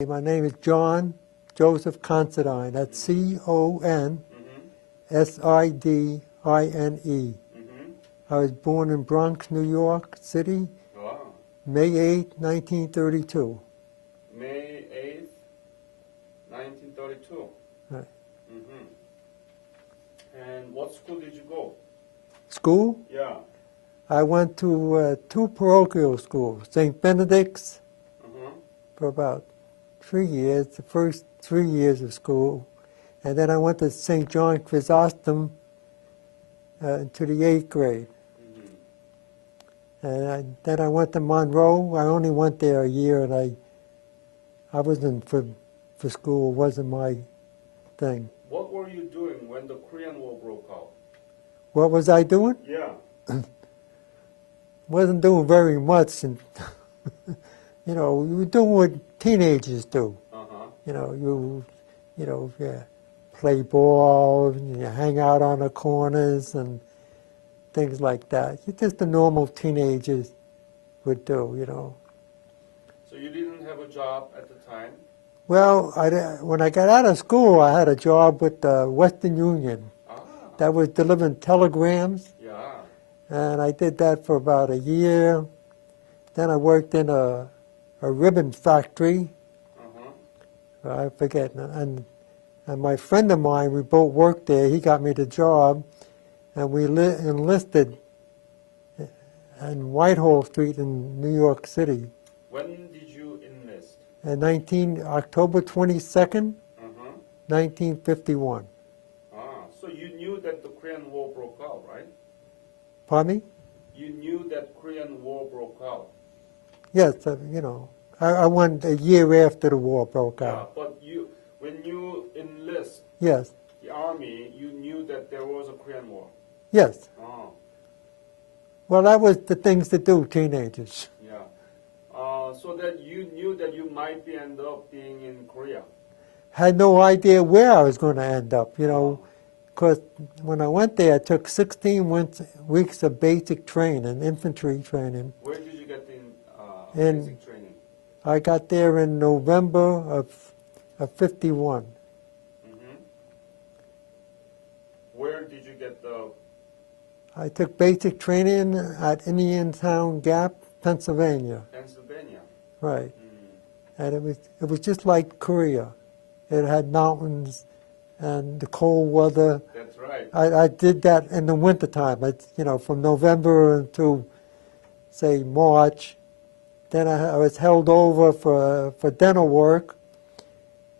My name is John Joseph Considine. That's C-O-N-S-I-D-I-N-E. I was born in Bronx, New York City, May 8, 1932. May 8th, 1932. Right. And what school did you go? School? Yeah. I went to two parochial schools, St. Benedict's, for about 3 years, the first 3 years of school. And then I went to St. John Chrysostom to the 8th grade. And then I went to Monroe. I only went there a year, and I wasn't for school. It wasn't my thing. What were you doing when the Korean War broke out? What was I doing? Yeah. Wasn't doing very much. And you know, you were doing what teenagers do. You play ball, and you hang out on the corners and things like that. It's just the normal teenagers would do, you know. So you didn't have a job at the time? Well, when I got out of school, I had a job with the Western Union. That was delivering telegrams. Yeah. And I did that for about a year. Then I worked in a ribbon factory. I forget. And my friend of mine, we both worked there. He got me the job. And we enlisted in Whitehall Street in New York City. When did you enlist? October 22nd, 1951. So you knew that the Korean War broke out, right? Pardon me? You knew that Korean War broke out? Yes, you know. I went a year after the war broke out. Yeah, but when you enlist the army, you knew that there was a Korean War? Yes. Oh. Well, that was the things to do, teenagers. Yeah. So that you knew that you might end up being in Korea? Had no idea where I was going to end up, you know, because when I went there, I took 16 weeks of basic training, infantry training. Where did you get the basic training? I got there in November of 51. Where did you get the... I took basic training at Indiantown Gap, Pennsylvania. Pennsylvania? Right. And it was just like Korea. It had mountains and the cold weather. That's right. I did that in the wintertime, from November until, say, March. Then I was held over for dental work,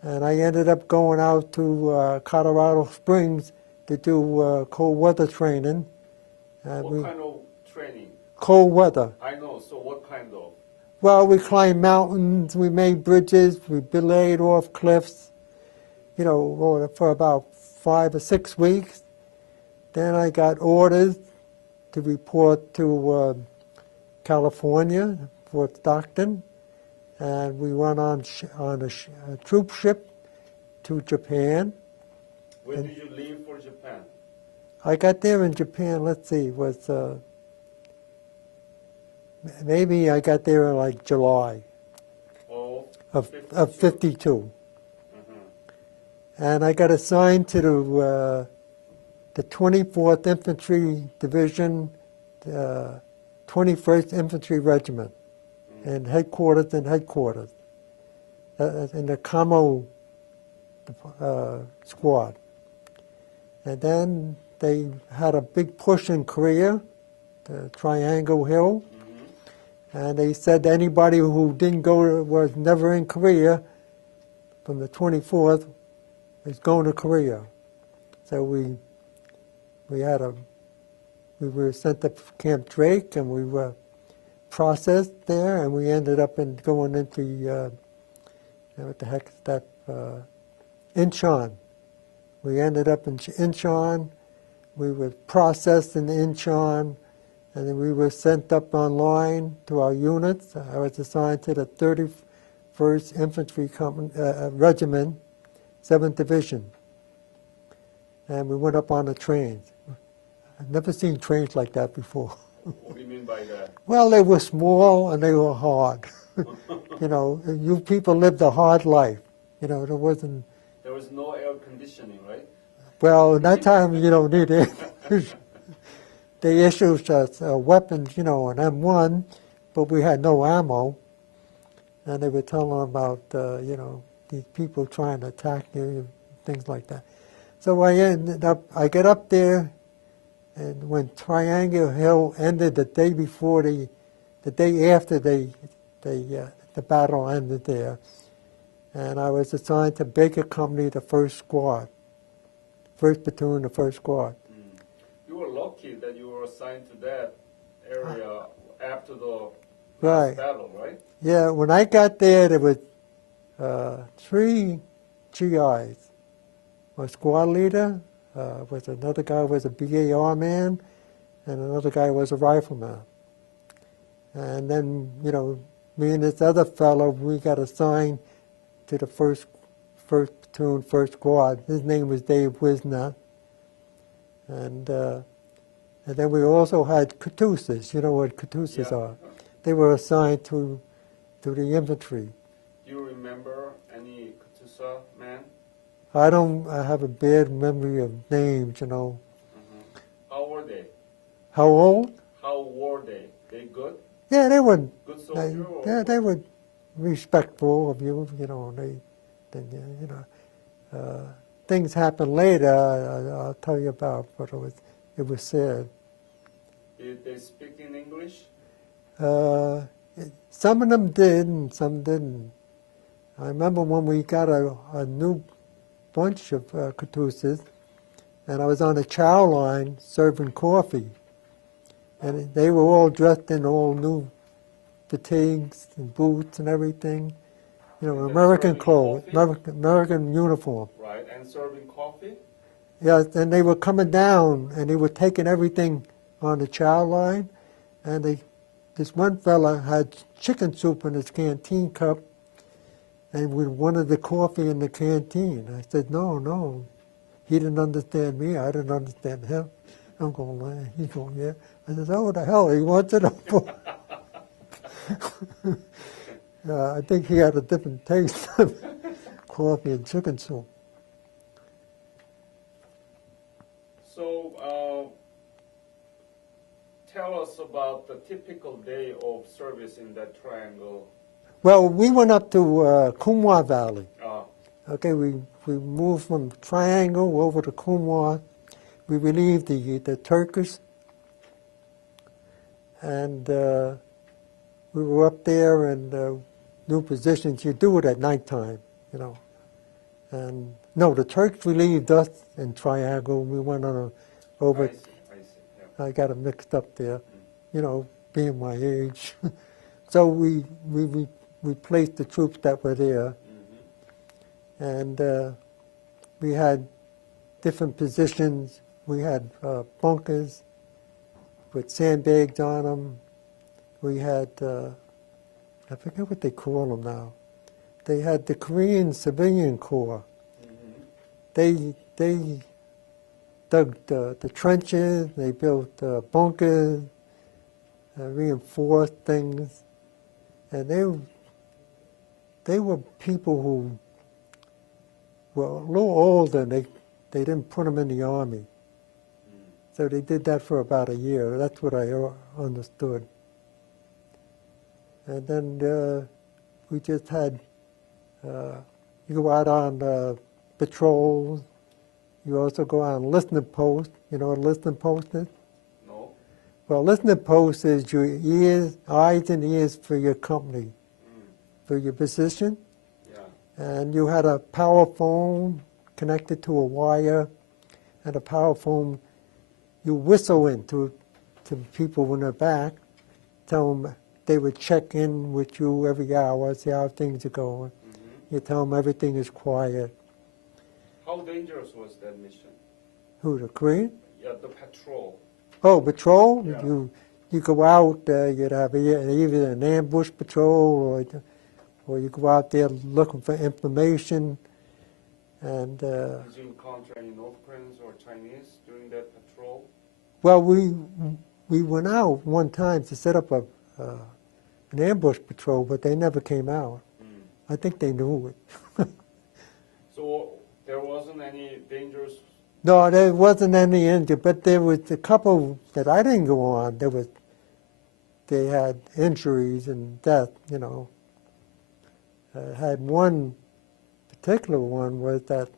and I ended up going out to Colorado Springs to do cold weather training. What kind of training? Cold weather. I know, so what kind of? Well, we climbed mountains, we made bridges, we belayed off cliffs, for about 5 or 6 weeks. Then I got orders to report to California, Fort Stockton, and we went on a troop ship to Japan. When did you leave for Japan? I got there in Japan, let's see, maybe I got there in like July of 52. And I got assigned to the 24th Infantry Division, 21st Infantry Regiment, and headquarters in the Kamo squad. And then they had a big push in Korea, the Triangle Hill, and they said anybody who was never in Korea from the 24th is going to Korea. So we were sent to Camp Drake, and we were processed there, and we ended up going into what the heck is that? Incheon. We ended up in Incheon. We were processed in Incheon, and then we were sent up online to our units. I was assigned to the 31st Infantry Regiment, 7th Division. And we went up on the trains. I've never seen trains like that before. What do you mean by that? Well, they were small and they were hard. You know, you people lived a hard life. You know, there wasn't. There was no air conditioning, right? Well, that time you don't need it. They issued us weapons, you know, an M1, but we had no ammo. And they were telling about, you know, these people trying to attack you, things like that. So I get up there, and when Triangle Hill ended the day before the day after the battle ended there, and I was assigned to Baker Company, the first squad, first platoon, the first squad. You were lucky that you were assigned to that area after the Right. battle, right? Yeah, when I got there was 3 GIs. My squad leader was another guy was a BAR man, and another guy was a rifleman. And then, you know, me and this other fellow, we got assigned to the first platoon, first squad. His name was Dave Wisner. And then we also had Katusas. You know what Katusas are? They were assigned to the infantry. Do you remember any Katusa man? I have a bad memory of names, you know. How were they? How old? How were they? They good? Yeah, they were. Good soldier? Yeah, they were respectful of you, you know. You know, things happened later. I'll tell you about, but it was sad. Did they speak in English? Some of them did, and some didn't. I remember when we got a new bunch of Katusas, and I was on a chow line serving coffee, and they were all dressed in all new fatigues and boots and everything, you know, And American serving clothes, coffee? American uniform. Right, and serving coffee? Yes, and they were coming down, and they were taking everything on the chow line, and this one fella had chicken soup in his canteen cup, and we wanted the coffee in the canteen. I said, no. He didn't understand me. I didn't understand him. I'm going, he's going, yeah. I said, oh, the hell, he wants it up. I think he had a different taste of coffee and chicken soup. So, tell us about the typical day of service in that triangle. Well, we went up to Kumwa Valley. Ah. Okay, we moved from Triangle over to Kumwa. We relieved the Turkish, and we were up there in new positions. You do it at nighttime, you know. And no, the Turks relieved us in Triangle. We went on over. I see, yeah. I got it mixed up there, you know, being my age. So we placed the troops that were there, and we had different positions. We had bunkers with sandbags on them. We had, I forget what they call them now. They had the Korean Civilian Corps. They dug the trenches, they built bunkers, reinforced things, and they were people who were a little older. They didn't put them in the army, so they did that for about a year. That's what I understood. And then we just had you go out on patrols. You also go on listening post. You know what a listening post is? No. Well, listening post is your ears, eyes and ears for your company, for your position. Yeah. And you had a power phone connected to a wire, and a power phone you whistle into to people when they're back, tell them they would check in with you every hour, see how things are going. You tell them everything is quiet. How dangerous was that mission? Who, the Korean? Yeah, the patrol. Oh, patrol? Yeah. You go out, you'd have either an ambush patrol or you go out there looking for information. And Did you encounter any North Koreans or Chinese during that patrol? well, we went out one time to set up a an ambush patrol, but they never came out. Mm. I think they knew it. So there wasn't any dangerous. No, there wasn't any injury, but there was a couple that I didn't go on. They had injuries and death, you know. Had one particular one was that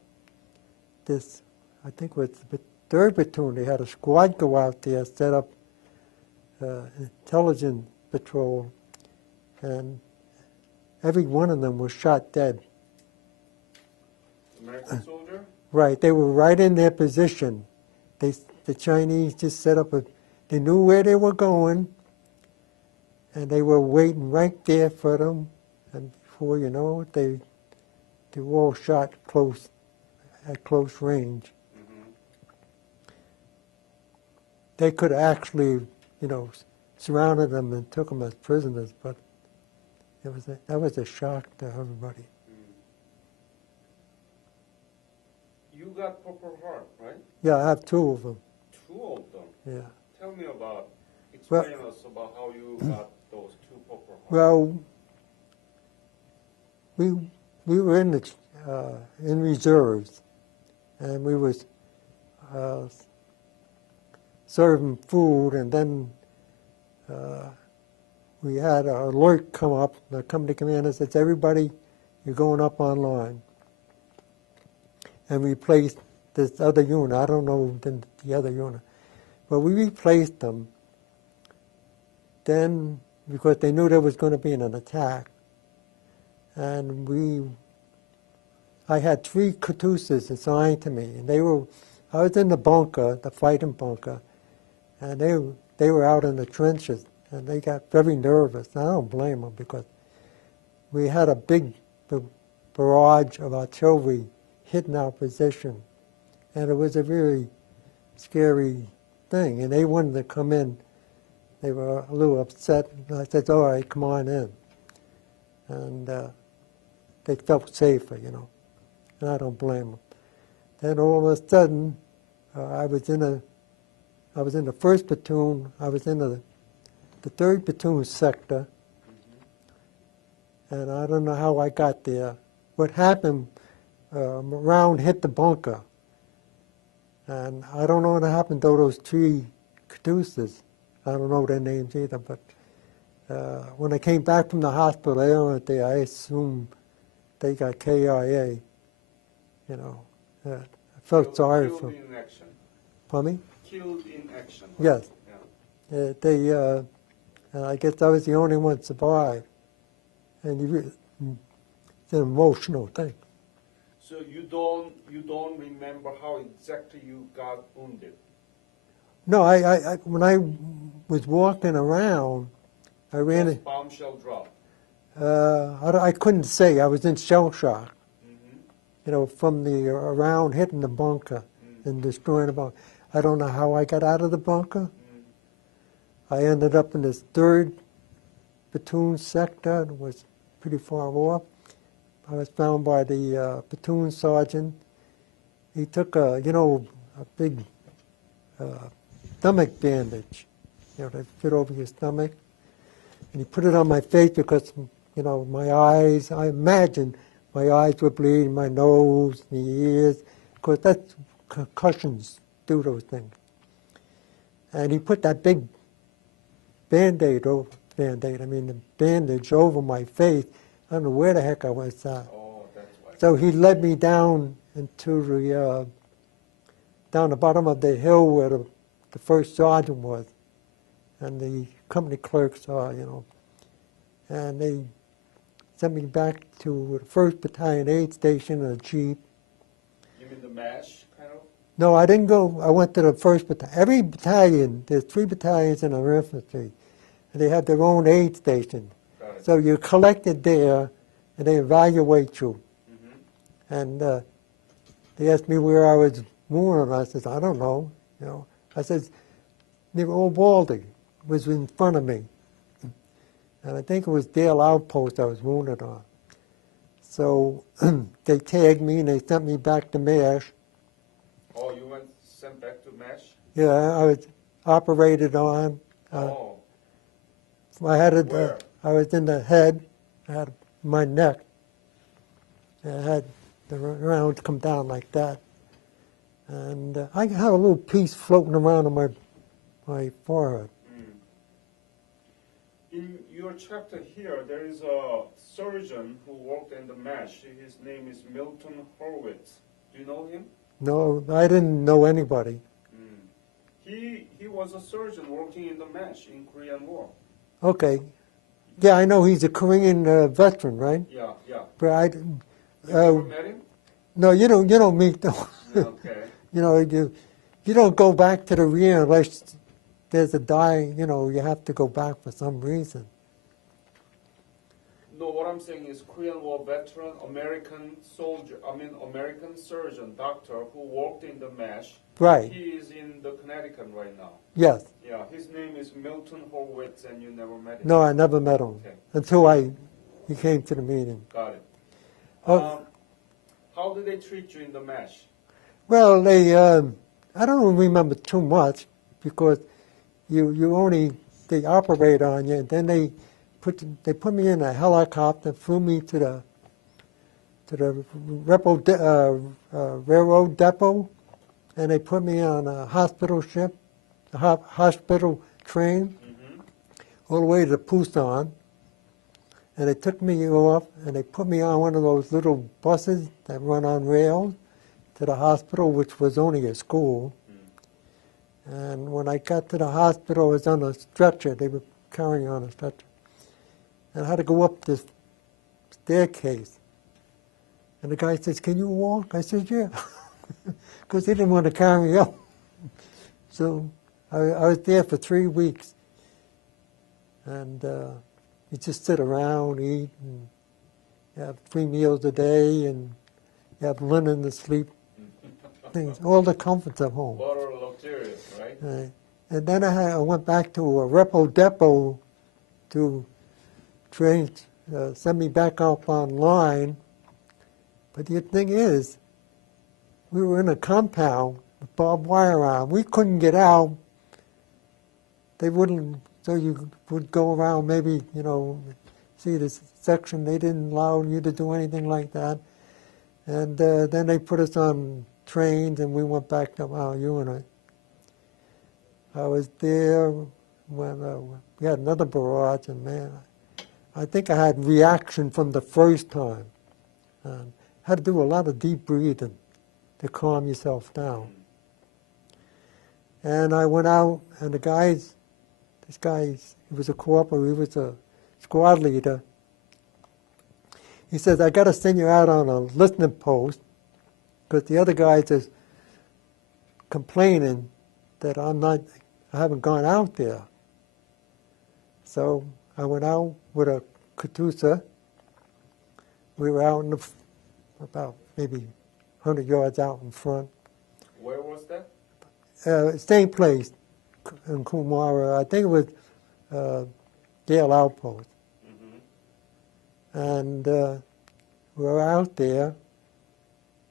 this, I think it was the 3rd platoon, they had a squad go out there, set up intelligence patrol, and every one of them was shot dead. American soldier? Right, they were right in their position. The Chinese just set up they knew where they were going, and they were waiting right there for them, and before you know it, they were all shot at close range. Mm-hmm. They could actually, you know, surrounded them and took them as prisoners, but that was a shock to everybody. You got Purple Heart, right? Yeah, I have 2 of them. 2 of them? Yeah. Tell me explain us about how you got those 2 Purple Hearts. Well, we were in reserves, and we was serving food, and then we had an alert come up. The company commander says, "Everybody, you're going up online." And we replaced this other unit. I don't know the other unit, but we replaced them. Then, because they knew there was going to be an attack, and I had 3 Katusas assigned to me, and I was in the bunker, the fighting bunker, and they were out in the trenches, and they got very nervous. I don't blame them, because we had a big barrage of artillery hitting our position, and it was a very scary thing, and they wanted to come in. They were a little upset, and I said, "All right, come on in." And they felt safer, you know, and I don't blame them. Then all of a sudden, I was in the 1st platoon. I was in the 3rd platoon sector, and I don't know how I got there. What happened? A round hit the bunker, and I don't know what happened to those 3 Katusas. I don't know their names either, but when I came back from the hospital, they weren't there. I assumed they got KIA. You know, I felt sorry for them. Killed in action. Pardon me? Killed in action. Yes. Yeah. I guess I was the only one survived, and it's an emotional thing. So you don't remember how exactly you got wounded? No, I when I was walking around, I ran it. Bombshell drop. I couldn't say. I was in shell shock. Mm-hmm. You know, from the round hitting the bunker and destroying the bunker. I don't know how I got out of the bunker. I ended up in this 3rd platoon sector. It was pretty far off. I was found by the platoon sergeant. He took a big stomach bandage, you know, to fit over your stomach, and he put it on my face because, you know, my eyes. I imagine my eyes were bleeding, my nose, the ears, because that's concussions do those things. And he put that big bandage, the bandage over my face. I don't know where the heck I was at. Oh, that's why. So he led me down into down the bottom of the hill where the 1st sergeant was, and the company clerks are, you know. And they sent me back to the 1st Battalion aid station in a Jeep. You mean the MASH kind of? No, I didn't go. I went to the 1st Battalion. Every battalion, there's 3 battalions in our infantry, and they have their own aid station. So you're collected there, and they evaluate you. Mm-hmm. And they asked me where I was wounded. I said, I don't know. You know, I said, the old Baldy was in front of me, and I think it was Dale Outpost I was wounded on. So they tagged me and they sent me back to MASH. Oh, you went sent back to MASH? Yeah, I was operated on. Oh. I had Where? I was in the head, I had my neck, and I had the rounds come down like that. And I have a little piece floating around on my forehead. In your chapter here, there is a surgeon who worked in the mesh. His name is Milton Horowitz. Do you know him? No, I didn't know anybody. He was a surgeon working in the mesh in Korean War. Okay. Yeah, I know he's a Korean veteran, right? Yeah, yeah. But I, You never met him? no, you don't meet them. Okay. You don't go back to the rear unless there's a die. You have to go back for some reason. No, what I'm saying is Korean War veteran, American soldier, American surgeon, doctor who worked in the mesh. Right. He is in the Connecticut right now. Yes. Yeah, his name is Milton Horowitz, and you never met him. No, I never met him until he came to the meeting. Got it. How did they treat you in the mesh? Well, I don't remember too much because they operate on you, and then they put me in a helicopter, flew me to the railroad depot, and they put me on a hospital ship, a hospital train, all the way to Busan. And they took me off, and they put me on one of those little buses that run on rails to the hospital, which was only a school. And when I got to the hospital, I was on a stretcher. They were carrying on a stretcher. And I had to go up this staircase. And the guy says, "Can you walk?" I said, "Yeah," because he didn't want to carry me up. So I was there for 3 weeks. And you just sit around, eat, and you have 3 meals a day, and you have linen to sleep, things, all the comforts of home. Water luxurious, right? And then I went back to a repo depot to send me back up online. But the thing is, we were in a compound with barbed wire on. We couldn't get out. They wouldn't, so you would go around maybe, see this section. They didn't allow you to do anything like that. And then they put us on trains, and we went back to our unit. I was there when we had another barrage, and man, I think I had reaction from the first time. Had to do a lot of deep breathing to calm yourself down. And I went out, and this guy, he was a corporal, he was a squad leader. He says, "I got to send you out on a listening post because the other guys is complaining that I haven't gone out there." So I went out with a Katusha. We were out about maybe 100 yards out in front. Where was that? Same place in Kumara. I think it was Gale Outpost. And we were out there,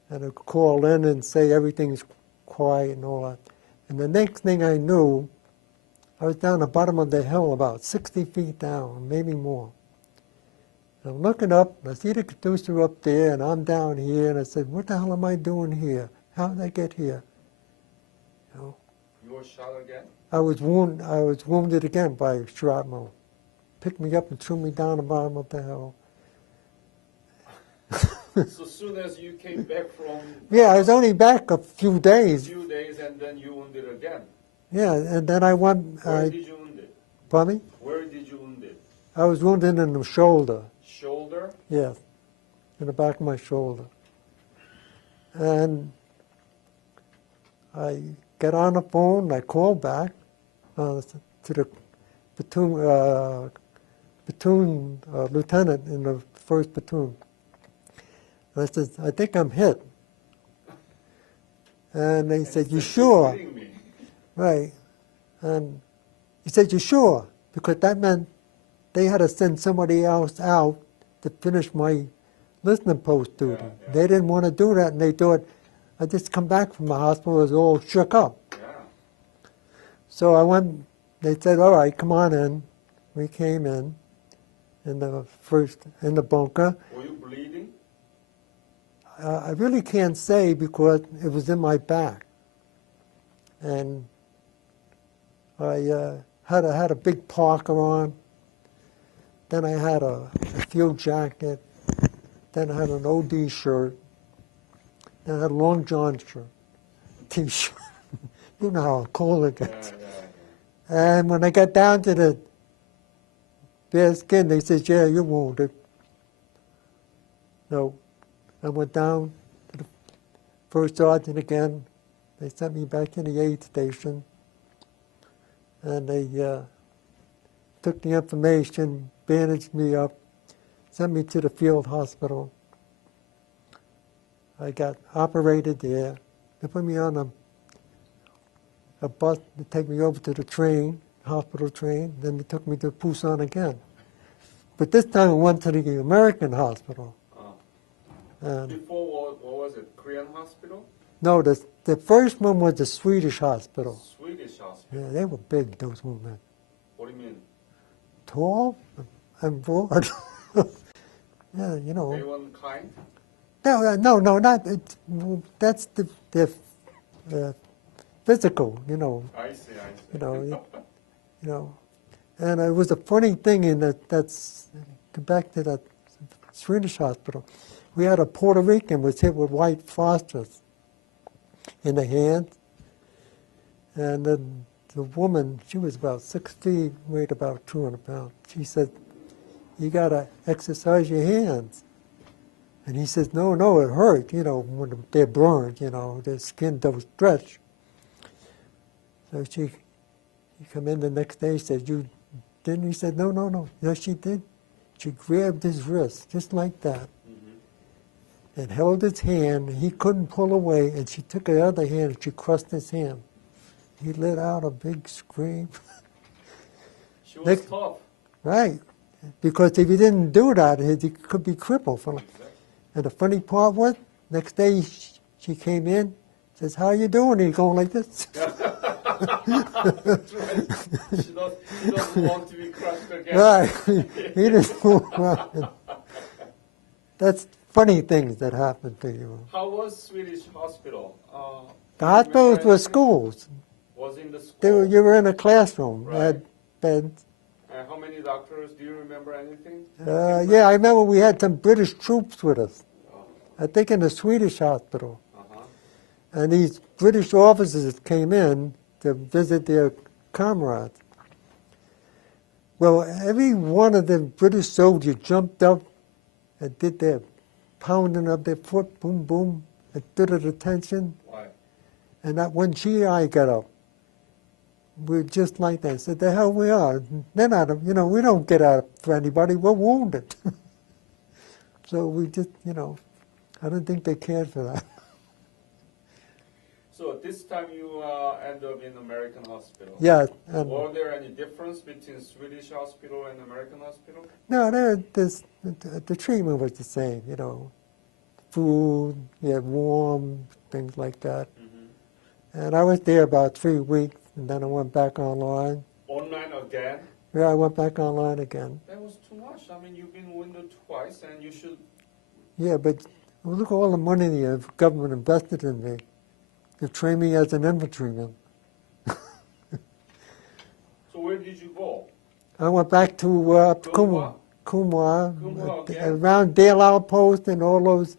and I'd call in and say everything's quiet and all that. And the next thing I knew, I was down the bottom of the hill about 60 feet down, maybe more. And I'm looking up, and I see the Katusha up there, and I'm down here, and I said, "What the hell am I doing here? How did I get here?" You were shot again? I was wounded again by shrapnel. Picked me up and threw me down the bottom of the hill. So soon as you came back from... Yeah, I was only back a few days. and then you wounded again. Yeah, and then I went... Where did you wound it? Pardon me? Where did you wound it? I was wounded in the shoulder. Shoulder? Yes, in the back of my shoulder. And I got on the phone, I called back to the platoon lieutenant in the 1st platoon. And I said, "I think I'm hit." And they said, "You sure?" You're kidding me. Right. And he said, "You sure?" Because that meant they had to send somebody else out to finish my listening post duty. Yeah. They didn't want to do that, and they thought, I just come back from the hospital, I was all shook up. Yeah. So I went, they said, "All right, come on in." We came in, in the bunker. Were you bleeding? I really can't say because it was in my back, and I had a big parka on. Then I had a field jacket. Then I had an OD shirt. Then I had a long john shirt, T-shirt. You know how cold it gets. Yeah. And when I got down to the bare skin, they said, "Yeah, you're wounded." So I went down to the first sergeant again. They sent me back to the aid station, and they took the information, bandaged me up, sent me to the field hospital. I got operated there. They put me on a bus to take me over to the train, hospital train. Then they took me to Busan again. But this time I went to the American hospital. Before, what was it? Korean hospital? No, the first one was the Swedish hospital. Swedish hospital. Yeah, they were big, those women. What do you mean? Tall and broad. Yeah, you know. They weren't kind? No, not. That's the physical, you know. I see. You know. And it was a funny thing in that's back to that Swedish hospital. We had a Puerto Rican was hit with white phosphorus in the hand, and then the woman, she was about 6 feet, weighed about 200 pounds. She said, "You got to exercise your hands." And he says, no, it hurt, you know, when they're burned, you know, their skin don't stretch. So she come in the next day, said, "You didn't?" He said, no. Yes, she did. She grabbed his wrist, just like that, and held his hand. He couldn't pull away, and she took the other hand and she crushed his hand. He let out a big scream. She was tough. Right, because if he didn't do that, he could be crippled. And the funny part was, next day she came in, says, "How you doing?" He's going like this. That's right. She doesn't want to be crushed again. Right, he didn't move around. That's funny things that happen to you. How was Swedish hospital? The hospitals were schools. Was in the school? You were in a classroom, Right. had beds. And how many doctors? Do you remember anything? Yeah, I remember we had some British troops with us. I think in the Swedish hospital. And these British officers came in to visit their comrades. Well, every one of the British soldiers jumped up and did their pounding of their foot, boom, boom, and stood at attention. Why? And that one GI got up. We're just like that. Said, "The hell we are. They're not, we don't get out for anybody. We're wounded." So we just, I don't think they cared for that. So at this time you end up in American hospital. Yeah. Were there any difference between Swedish hospital and American hospital? No, the treatment was the same, Food, warm, things like that. And I was there about 3 weeks, and then I went back online. Online again? Yeah, I went back online again. That was too much. I mean, you've been wounded twice, and you should... Yeah, but look at all the money the government invested in me. They trained me as an infantryman. So where did you go? I went back to Kumwa, again? around Dale Outpost and all those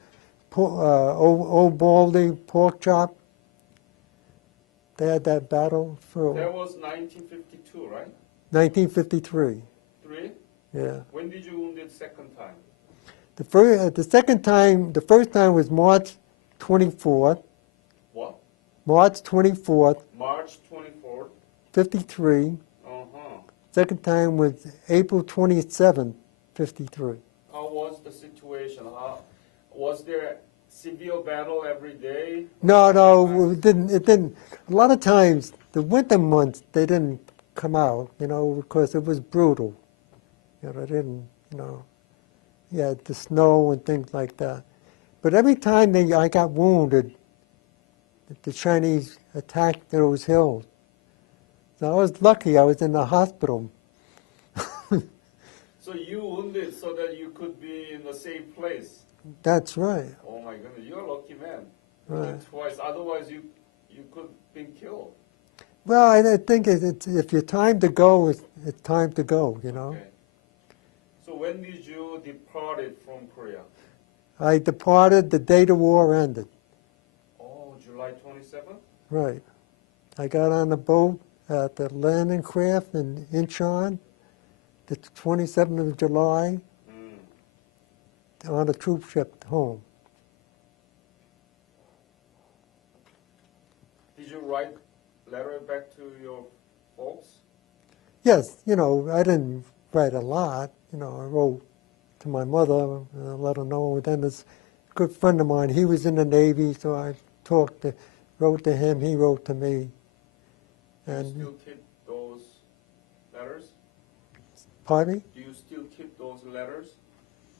old Baldy pork chop. They had that battle for That was 1952, right? 1953. 3? Yeah. When did you wounded second time? The first time was March 24th. What? March 24th, March 24th. 53. Second time was April 27th, 53. How was the situation? Was there severe battle every day? No, it didn't. A lot of times, the winter months, they didn't come out, because it was brutal. They didn't, you had the snow and things like that. But every time I got wounded, the Chinese attacked those hills. So I was lucky I was in the hospital. So you owned it so that you could be in the same place. That's right. Oh my goodness, you're a lucky man. Right. Twice, otherwise you could have been killed. Well, I think it's if your time to go, it's time to go, you know. Okay. So when did you departed from Korea? I departed the day the war ended. Oh, July 27th? Right. I got on the boat at the landing craft in Incheon, the 27th of July, on a troop ship home. Did you write letter back to your folks? Yes, you know, I didn't write a lot. You know, I wrote to my mother, let her know. Then this good friend of mine, he was in the Navy, so I wrote to him, he wrote to me. Do you And still keep those letters? pardon me? Do you still keep those letters?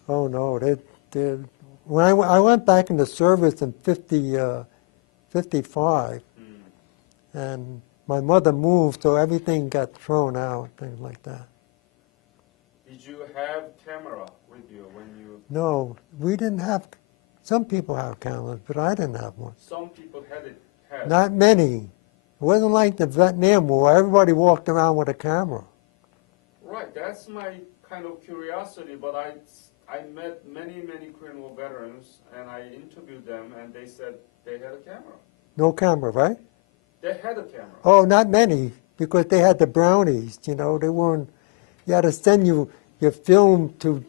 Oh no, when I went back into service in 55, and my mother moved, so everything got thrown out, things like that. Did you have camera with you when you... No, we didn't have, some people have cameras, but I didn't have one. Some people had it. Not many. It wasn't like the Vietnam War. Everybody walked around with a camera. Right, that's my kind of curiosity, but I met many Korean War veterans, and I interviewed them, and they said they had a camera. No camera, right? They had a camera. Oh, not many, because they had the brownies, you know. They weren't, you had to send your film to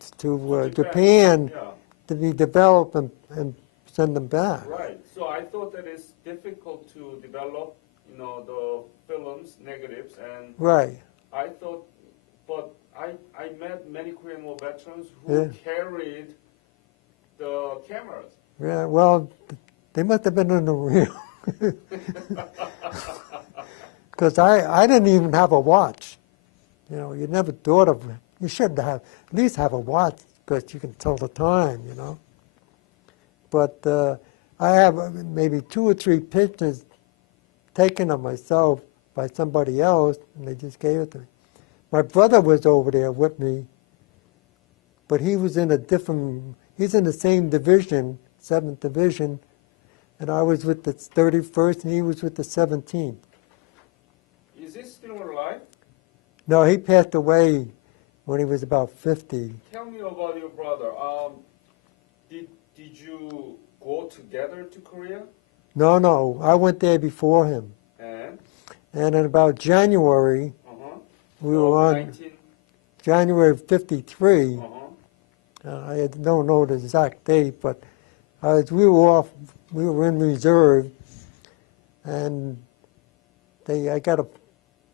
Japan Yeah. to be developed and send them back. Right. So I thought that it's difficult to develop, you know, the films, negatives, and Right. I thought, but I met many Korean War veterans who carried the cameras. Yeah, well, they must have been in the real. Because I didn't even have a watch. You know, you never thought of, you should have, at least have a watch, because you can tell the time, you know. But I have maybe 2 or 3 pictures taken of myself by somebody else, and they just gave it to me. My brother was over there with me, but he was in a different, he's in the same division, 7th Division, and I was with the 31st, and he was with the 17th. Is he still alive? No, he passed away when he was about 50. Tell me about your brother. Did you go together to Korea? No, I went there before him. And in about January, we were on 19... January of 53. I don't know the exact date, but we were in reserve, and I got a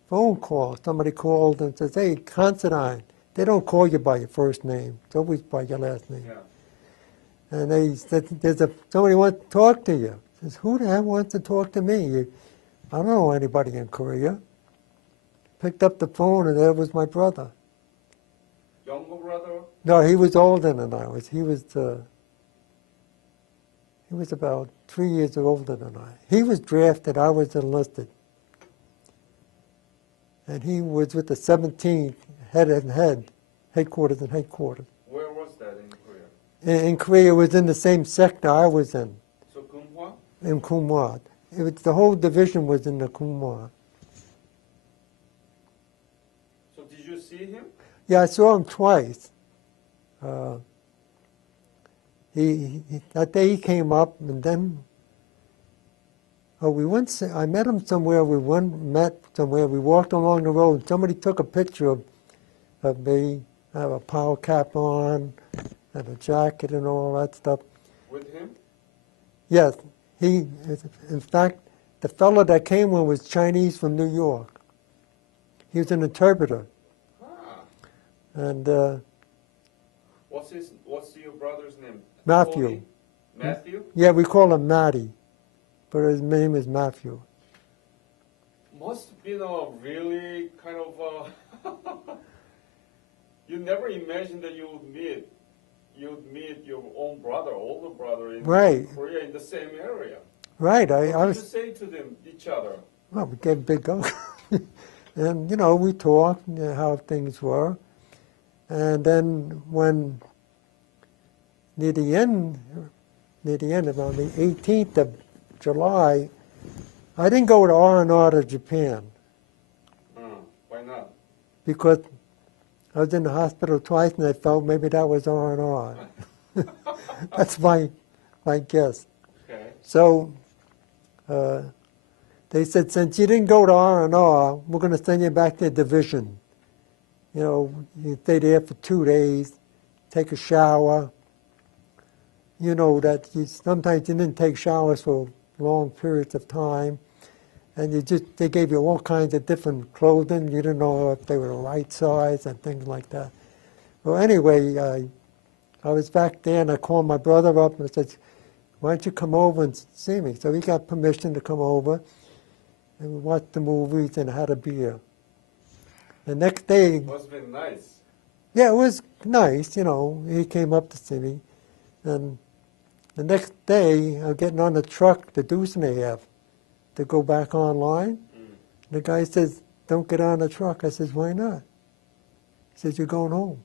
phone call. Somebody called and says, "Hey, Considine." They don't call you by your first name. It's always by your last name. Yeah. And they said, somebody wants to talk to you. I says, who the hell wants to talk to me? I don't know anybody in Korea. Picked up the phone, and there was my brother. Younger brother? No, he was older than I was. He was about 3 years older than I. He was drafted. I was enlisted. And he was with the 17th, headquarters and headquarters. Where was that in Korea? In Korea, it was in the same sector I was in. So Kunhwa? In Kunhwa. The whole division was in the Kunhwa. So did you see him? Yeah, I saw him twice. That day he came up, and then I met him somewhere. We met somewhere. We walked along the road, and somebody took a picture of me. I have a power cap on, and a jacket and all that stuff. With him? Yes. In fact, the fellow that came with was Chinese from New York. He was an interpreter. And what's your brother's name? Matthew. Tony? Matthew? Yeah, we call him Matty, but his name is Matthew. Must have been a really kind of you never imagined that you'd meet your own brother, older brother in Korea in the same area. Right. What did you say to each other? Well, we gave a big hug. And, we talked how things were. And then when near the end, around the 18th of July, I didn't go to R&R to Japan Why not? because I was in the hospital twice and I felt maybe that was R&R. That's my guess. Okay. So they said, since you didn't go to R&R, we're going to send you back to division. You know, you stay there for 2 days, take a shower. You know that sometimes you didn't take showers for long periods of time, and they gave you all kinds of different clothing. You didn't know if they were the right size and things like that. Well, anyway, I was back there and I called my brother up and I said, why don't you come over and see me? So he got permission to come over, and we watched the movies and had a beer. The next day... Must have been nice. Yeah, it was nice, you know. He came up to see me. And the next day, I'm getting on the truck to Dusseldorf to go back online. The guy says, don't get on the truck. I says, why not? He says, you're going home.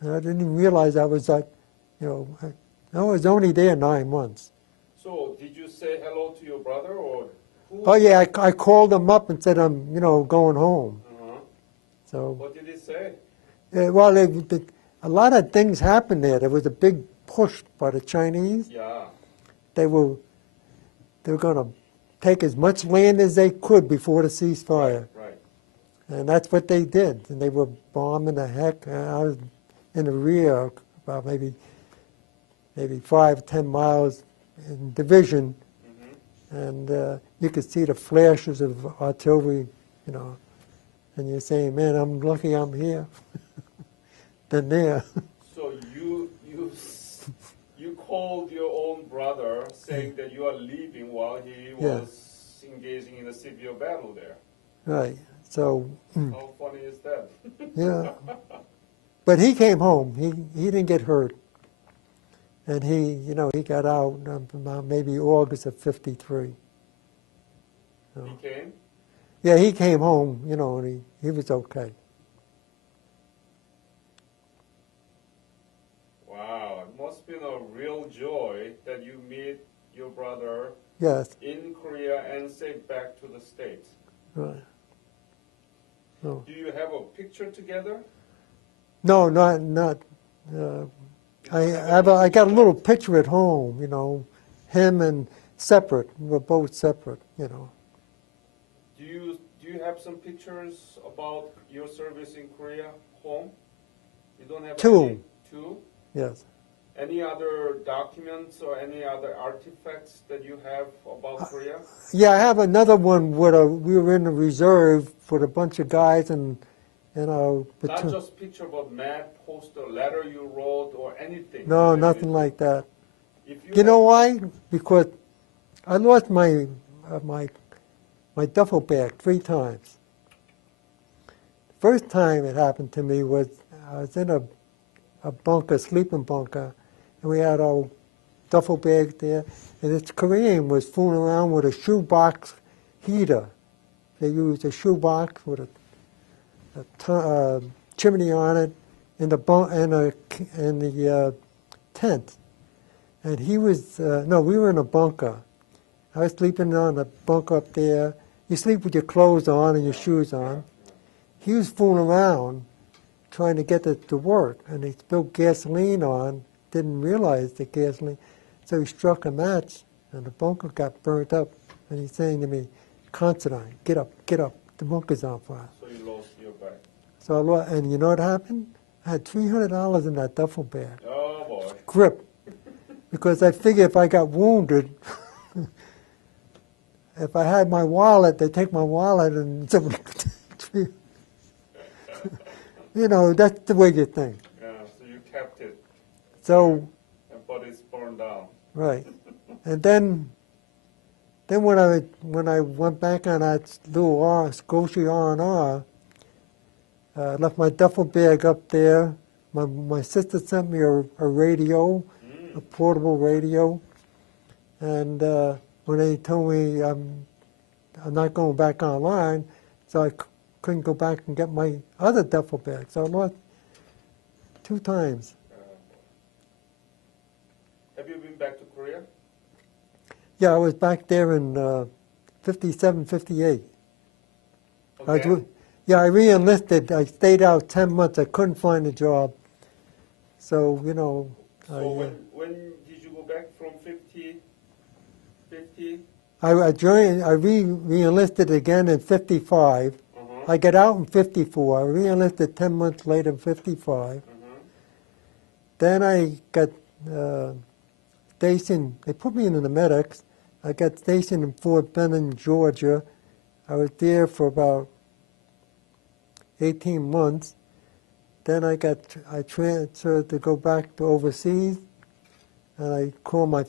And I didn't even realize I was like, you know, I was only there 9 months. So did you say hello to your brother or who? Oh, yeah, I called him up and said, I'm, you know, going home. So, what did he say? well, a lot of things happened there. There was a big push by the Chinese. Yeah. They were going to take as much land as they could before the ceasefire. Right. And that's what they did. And they were bombing the heck. I was in the rear about maybe 5, 10 miles in division. And you could see the flashes of artillery, you know. And you're saying, man, I'm lucky I'm here than there. So you called your own brother saying that you are leaving while he was engaging in a severe battle there. Right. So. How funny is that? Yeah. But he came home. He didn't get hurt. And he got out about maybe August of '53. So. He came? Yeah, he came home, you know, and he was okay. Wow, it must have been a real joy that you meet your brother in Korea and safe back to the States. Right. No. Do you have a picture together? No, not. I got a little picture at home, you know, him and separate. We're both separate, you know. Do you have some pictures about your service in Korea home? You don't have Two. Two? Yes. Any other documents or any other artifacts that you have about Korea? Yeah, I have another one where we were in the reserve with a bunch of guys and Not just picture, but map, poster, letter you wrote, or anything. No, nothing like that. If you know why? Because I lost my duffel bag 3 times. The first time it happened to me was I was in a bunker, sleeping bunker, and we had our duffel bags there, and this Korean was fooling around with a shoebox heater. They used a shoebox with a chimney on it in the tent. And he was, we were in a bunker. I was sleeping on a bunker up there. You sleep with your clothes on and your shoes on. He was fooling around trying to get it to work, and he spilled gasoline on, didn't realize the gasoline. So he struck a match, and the bunker got burnt up. And he's saying to me, Considine, get up, the bunker's on fire. So you lost your bag. So and you know what happened? I had $300 in that duffel bag. Oh, boy. Grip. Because I figured if I got wounded, if I had my wallet, they'd take my wallet and somebody could... You know, that's the way you think. Yeah, so you kept it. So... But it's burned down. Right. And then when I went back on that little Scotia R&R, I left my duffel bag up there. My sister sent me a radio, a portable radio, and when they told me I'm not going back online, so I couldn't go back and get my other duffel bag, so I lost 2 times. Have you been back to Korea? Yeah, I was back there in 57, 58. Again? I re-enlisted. I stayed out 10 months. I couldn't find a job. So, you know. So when did you go back from 50? I joined. I re-enlisted again in 55. I got out in 54. I re-enlisted 10 months later in 55. Then I got stationed. They put me in the medics. I got stationed in Fort Benning, Georgia. I was there for about 18 months. Then I transferred to go back to overseas, and I called my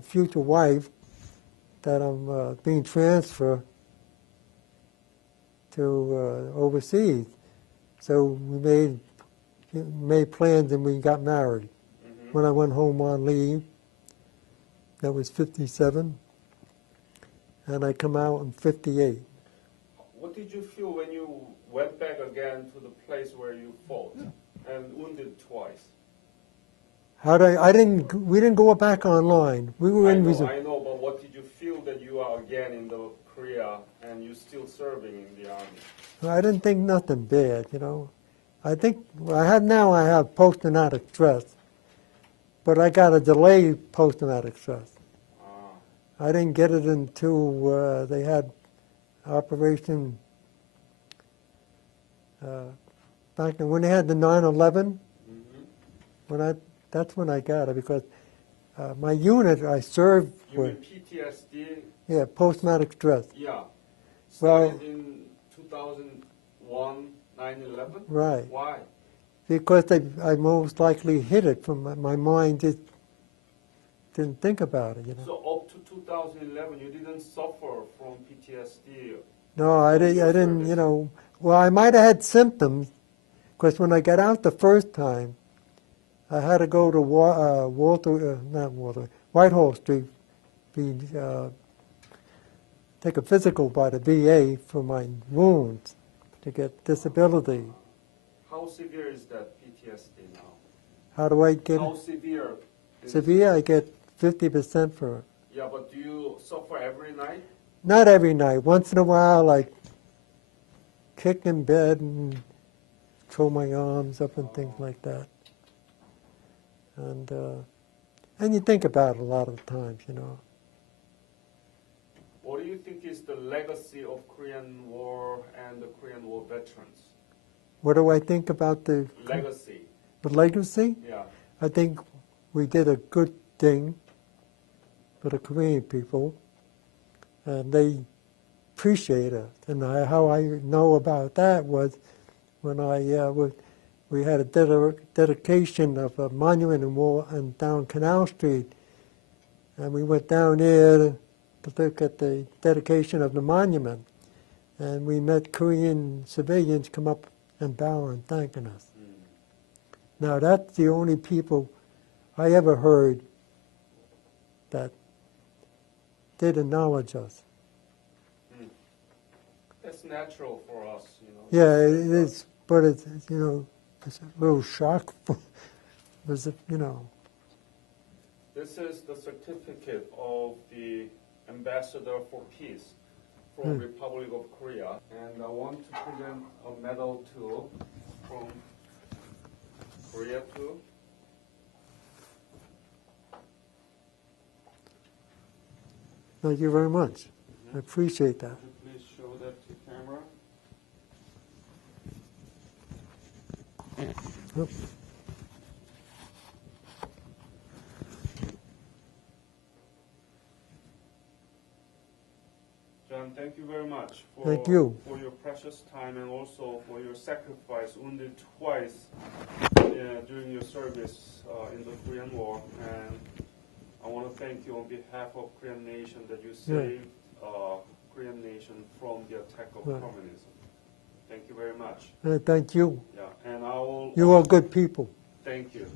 future wife that I'm being transferred to overseas. So we made plans and we got married. When I went home on leave, that was 57, and I come out in 58. What did you feel when you went back again to the place where you fought and wounded twice? We didn't go back online. We were in reserve. I know, but what did you feel that you are again in the Korea and you're still serving in the army? I didn't think nothing bad, you know. I think I have post-traumatic stress, but I got a delayed post-traumatic stress. I didn't get it until they had Operation back when they had the 9/11. That's when I got it, because my unit I served with. You mean PTSD? Yeah, post-traumatic stress. Yeah. Well, Started in 2001, 9/11? Right. Why? Because I most likely hit it from my mind, just didn't think about it, you know. So up to 2011, you didn't suffer from PTSD? No, I didn't, you know. Well, I might have had symptoms, because when I got out the first time, I had to go to Whitehall Street, take a physical by the VA for my wounds to get disability. How severe is that PTSD now? How do I get How it? severe? Severe, I get 50% for it. Yeah, but do you suffer every night? Not every night. Once in a while, I kick in bed and throw my arms up and things like that. And you think about it a lot of times, you know. What do you think is the legacy of Korean War and the Korean War veterans? What do I think about the Legacy. The legacy? Yeah. I think we did a good thing for the Korean people, and they appreciate it. And how I know about that was when we had a dedication of a monument in down Canal Street, and we went down there to look at the dedication of the monument, and we met Korean civilians come up and bow and thanking us. Now that's the only people I ever heard that did acknowledge us. That's natural for us, you know. Yeah, it is, but it's you know, it's a little shock. Was it, you know? This is the certificate of the Ambassador for Peace from Republic of Korea, and I want to present a medal too from Korea too. Thank you very much. I appreciate that. Please show that to camera. Yep. John, thank you very much for your precious time and also for your sacrifice, wounded twice during your service in the Korean War. And I want to thank you on behalf of Korean nation that you saved Korean nation from the attack of communism. Thank you very much. Thank you. Yeah, and I will. You are good people. Thank you.